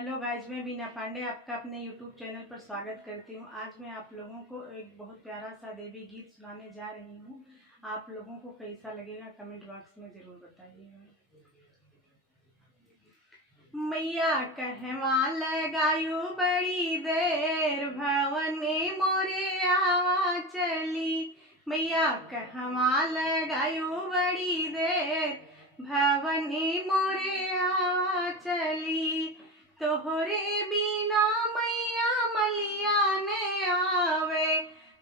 Hello guys, मैं बीना पांडे आपका अपने यूट्यूब चैनल पर स्वागत करती हूँ। आज मैं आप लोगों को एक बहुत प्यारा सा देवी गीत सुनाने जा रही हूँ। आप लोगों को कैसा लगेगा कमेंट बॉक्स में ज़रूर बताइएगा। मैया कहवा लगायू बड़ी देर, भवने मोरे आवा चली। मैया कहवा लगायू बड़ी देर, भवने मोरे आवा चली। तोहरे बिना मैया मलिया ने आवे,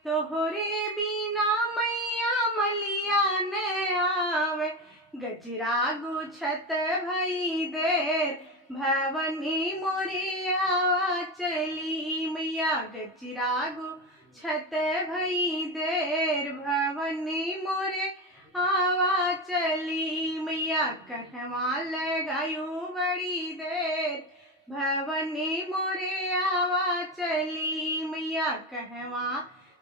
तोहरे बिना मैया मलिया ने आवे। गजरा गुछत भई देर, भवनी मोरे आवा चली। मैया गजरा गुछत भई देर, भवनी मोरे आवा चली। मैया कहवा लगायू बड़ी देर, भवनी मोरे आवा चली। मैया कहवा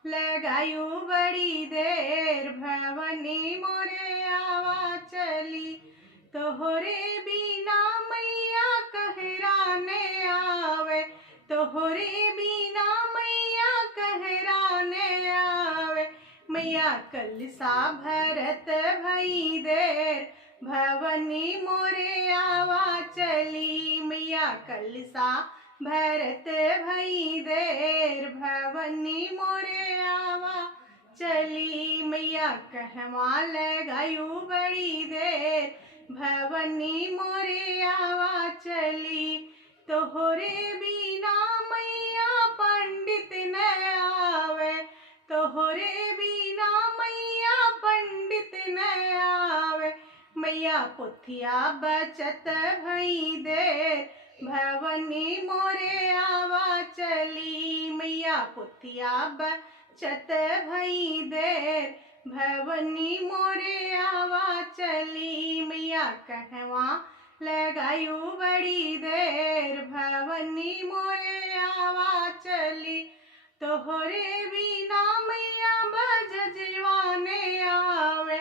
लगायू बड़ी देर, भवनी मोरे आवा चली। तोहरे बिना मैया कहराने आवे, तोहरे बिना मैया कहराने आवे। मैया कलसा भरत भई देर, भवनी मोरे आवा चली। मैया कलसा भरत भई देर, भवनी मोरे आवा चली। मैया कहवा लगायू बड़ी देर, भवनी मोरे आवा चली। तोहरे बिना मैया पंडित न आवे, तोहरे बिना मैया पंडित न आवे। मैया पोथिया बचत भई देर, भवनी मोरे आवा चली। मैया पोथिया बचत भई देर, भवनी मोरे आवा चली। मैया कहवा लगायू बड़ी देर, भवनी मोरे आवा चली। तोहरे बिना मैया बजजवाने आवे,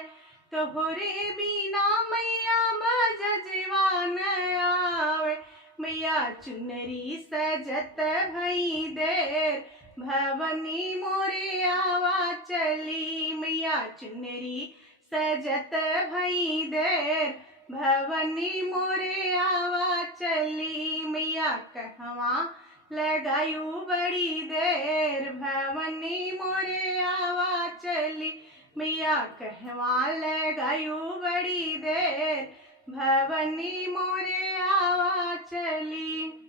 तोहरे बिना मैया बजजवाने आवे। मैया चुनरी सजत भई देर, भवनी मोरे आवा चली। मैया चुनरी सजत भई देर, भवनी मोरे आवा चली। मैया कहवा लगायू बड़ी देर, भवनी मोरे आवा चली। मैया कहवा लगायू बड़ी देर, भवनी मोरे आवा चली।